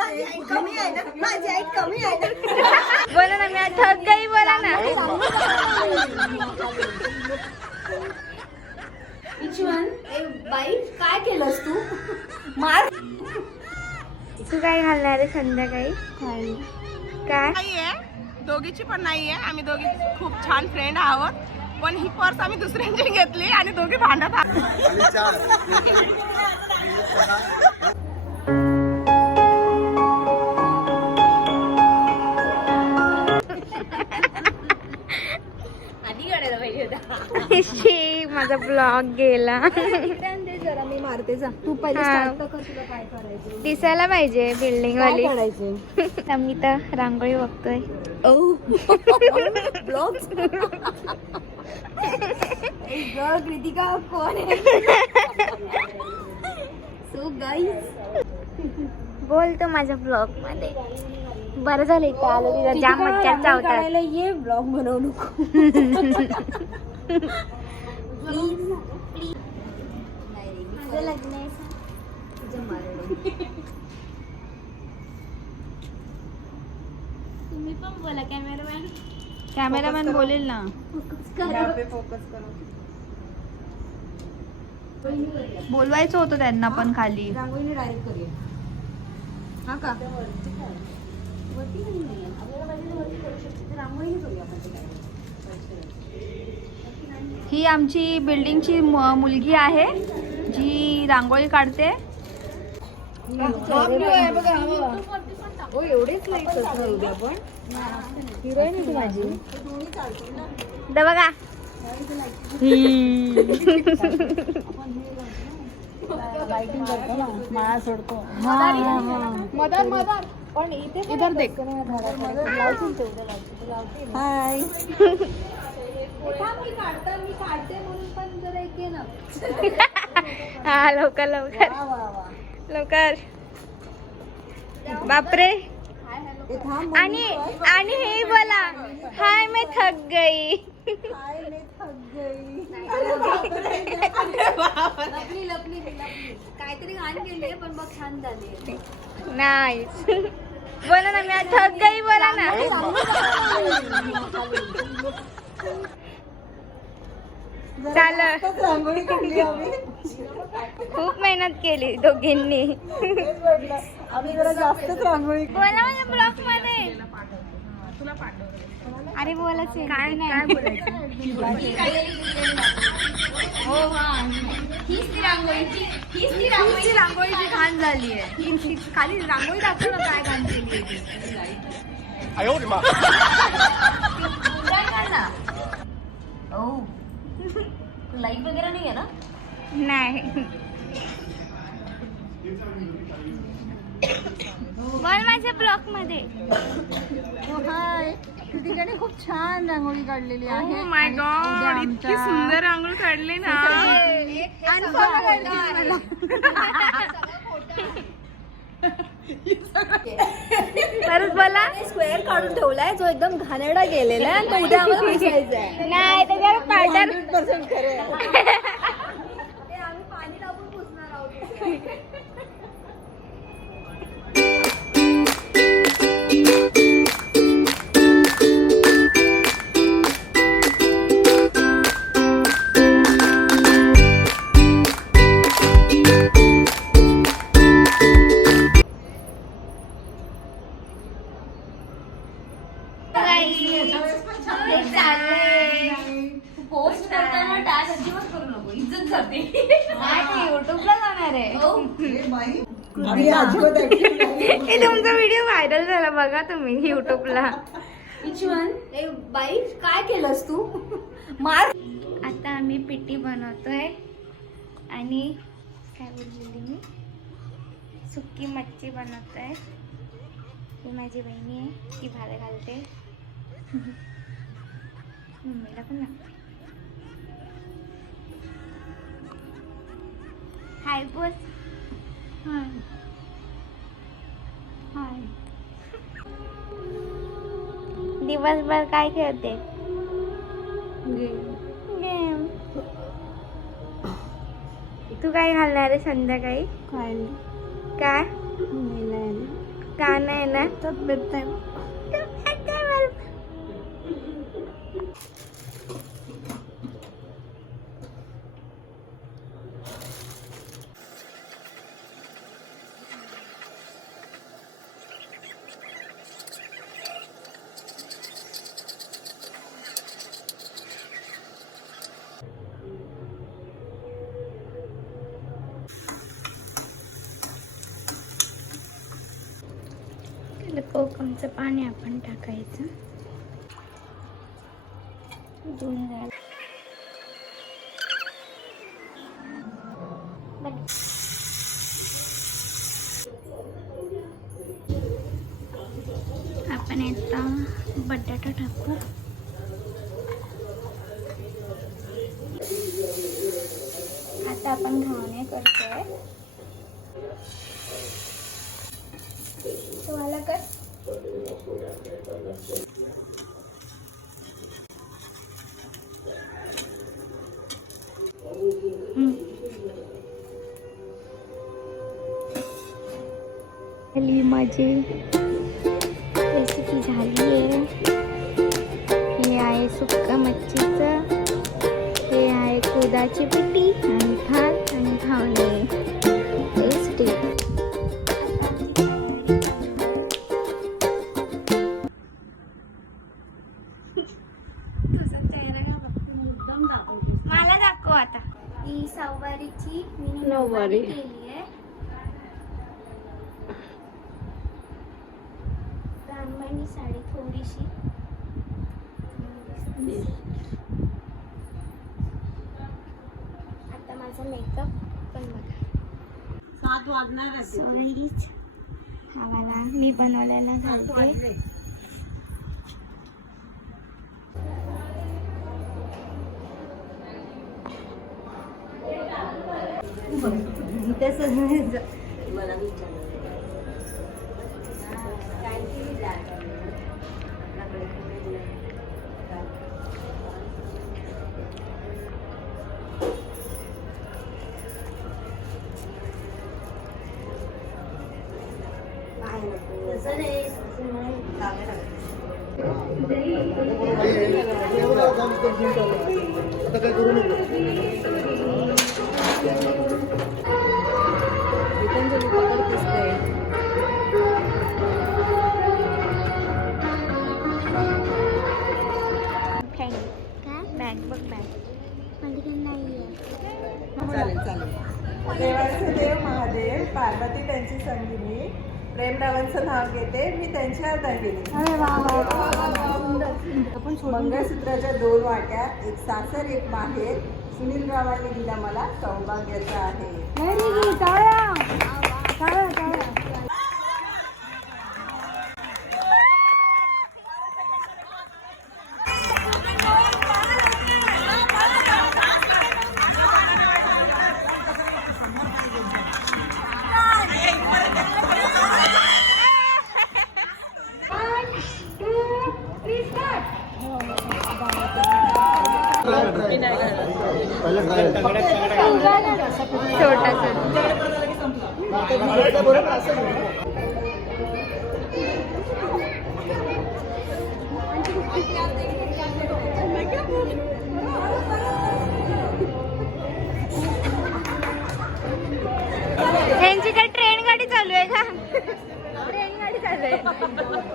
माझी हाईट कमी आहे ना, माझी हाईट कमी आहे ना. बोला ना, मी थक गई बोला ना. बाई काय केलंस तू? मार. तू काय घालणार आहे संध्याकाळी? काय? नाहीये, दोघीची पण नाहीये. आम्ही दोघी खूप छान फ्रेंड आहोत, पण ही पर्स आम्ही दुसऱ्यांची घेतली आणि दोघी भांडत आहोत. शी, माझा ब्लॉग गेला. जरा मी मारते जा. तू पहिले हा. start तर कर, तुला काय करायचं. दिसायला पाहिजे बिल्डिंग काय वाली. करायचं? आम्ही तर रांगोळी बघतोय. ब्लॉग्स. कृतिका कोण आहे? सो गाईज, बोलतो माझ्या ब्लॉग मध्ये. बरं झालं इथं आलो, तिला जाम मज्जा चावतात. ये ब्लॉग बनवू नको. माझं लग्न आहे. तुझं मरण. तुम्ही पण बोला कॅमेरामॅन. कॅमेरामॅन बोलेल ना. बोलवायचं होतं त्यांना पण खाली. रांगोळीने डायरेक्ट करूया. हा का? ही आमची बिल्डिंगची मुलगी आहे जी रांगोळी काढते. एवढेच नाही उद्या पण हिरोईन आहे माझी. द बघा. लाइटिंग करतो ना, माळा सोडतो. मदर पण इथे इधर देख. हाय. हा, लवकर लवकर लवकर. बापरे. आणि आणि हे बोला, हाय मैं थक गई. काहीतरी घाण केली पण बघ छान झाली. नाईस. बोला ना, मी थक गई बोला ना. चालेल. रांगोळी काढली आम्ही. खूप मेहनत केली दोघींनी. आम्ही जरा जास्तच रांगोळी. बोला माझ्या ब्लॉग मध्ये. अरे बोला काय काय बोलायचं. हीच ती रांगोळीची घाण झाली आहे. खाली रांगोळी दाखव ना काय घाण केली आहे. लाईट वगैरे नाही आहे ना? नाही. बोल माझ्या ब्लॉग मध्ये. हाय, कृतिकाने खूप छान रांगोळी काढलेली आहे. माय गॉड, इतकी सुंदर रांगोळी काढली ना. परत बोला. स्क्वेअर काढून ठेवलाय जो एकदम घाणेरडा गेलेला आहे. तो उद्या आम्हाला पुसायचा आहे. नाही त्याच्यावर पावडर. 100% खरं आहे. ते आम्ही पाणी टाकून पुसणार आहोत. युट्यूबला जाणार आहे. अजिबात हे तुमचा व्हिडिओ व्हायरल झाला बघा तुम्ही युट्यूबला. बाई काय केलंस तू? मार. आता आम्ही पिठी बनवतोय आणि काय बोललेली मी, सुकी मच्छी बनवतोय. ही माझी बहिणी आहे, ती भात घालते. मम्मीला पण लागते. हाय बोल. हाय हाय. दिवसभर काय खेळते? गेम. तू काय घालणार आहे संध्याकाळी? काय नाही ना तब्येत नाही. कोकमचं पाणी आपण टाकायचं. धुवून घ्यायला. आपण आता बटाटा टाकू. आता आपण घावणे करतोय. तुम्हाला कर. माझी रेसिपी झाली आहे. हे आहे सुक्का मच्छीचं, हे आहे कुदाची पिठी आणि भात आणि घावणे. टेस्टी. मला दाखव आता. ही सवारीची नऊवारी केली आहे. ब्राह्मणी साडी थोडीशी. आता माझा मेकअप पण बघा. 7 वाजणार. सोयीच आम्हाला मी बनवलेला घालते. मला विचार आता काय करू नको. बॅग बघ बॅग माझ्याकडे नाही आहे. चालेल चालेल. देवाचे देव महादेव, पार्वती त्यांची संगिनी, प्रेमरावांचं नाव घेते मी त्यांच्या दागिनी. मंगळसूत्राच्या 2 वाट्या, एक सासर एक माहेर, सुनील रावांनी दिला मला सौभाग्याचा आहे. यांची काय ट्रेन गाडी चालू आहे का? ट्रेन गाडी चालू आहे.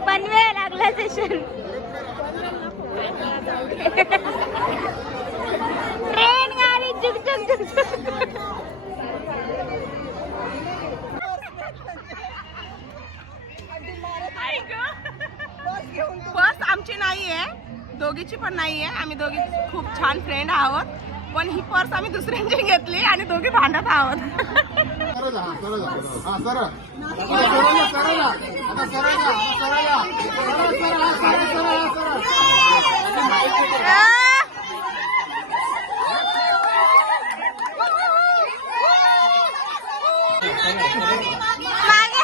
पनवेल लागला स्टेशन. ट्रेन गाडी जुग जुग जुग जुग. बस आमची नाहीये, दोघीची पण नाहीये. आम्ही दोघी खूप छान फ्रेंड आहोत, पण ही पर्स आम्ही दुसऱ्यांची घेतली आणि दोघी भांडत आहोत. आगे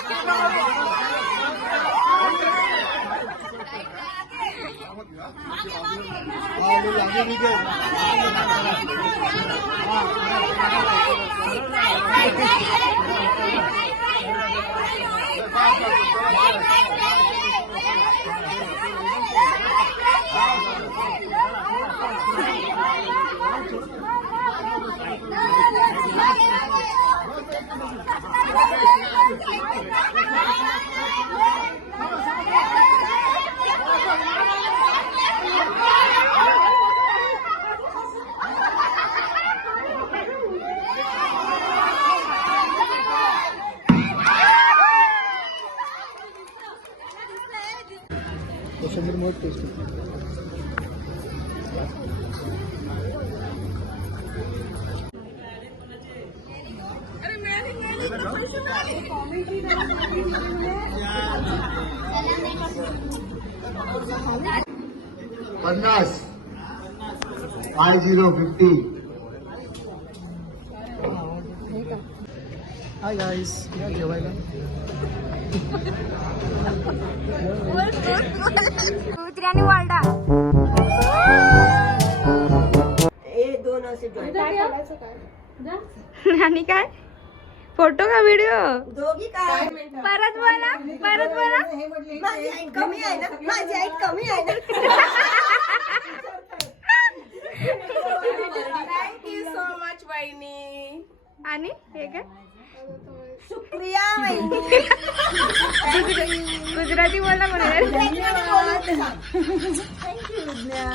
कोशिंबीर मुळे टेस्ट $50 50. हाय गाईस या जेवायला. कुत्र्याने वालडा. आणि काय फोटो का व्हिडिओ दोघी काय परत बोला परत बोला. माझी आई कमी आहे ना, माझी आई कमी आहे ना. थँक्यू सो मच वहिनी. आणि हे काय शुक्रिया वहिनी. गुजराती बोला म्हणून. थँक्यू विज्ञा.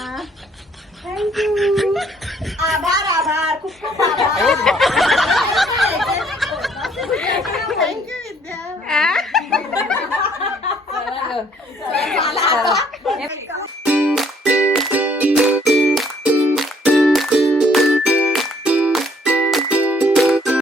थँक्यू. आभार आभार खूप खूप आभार.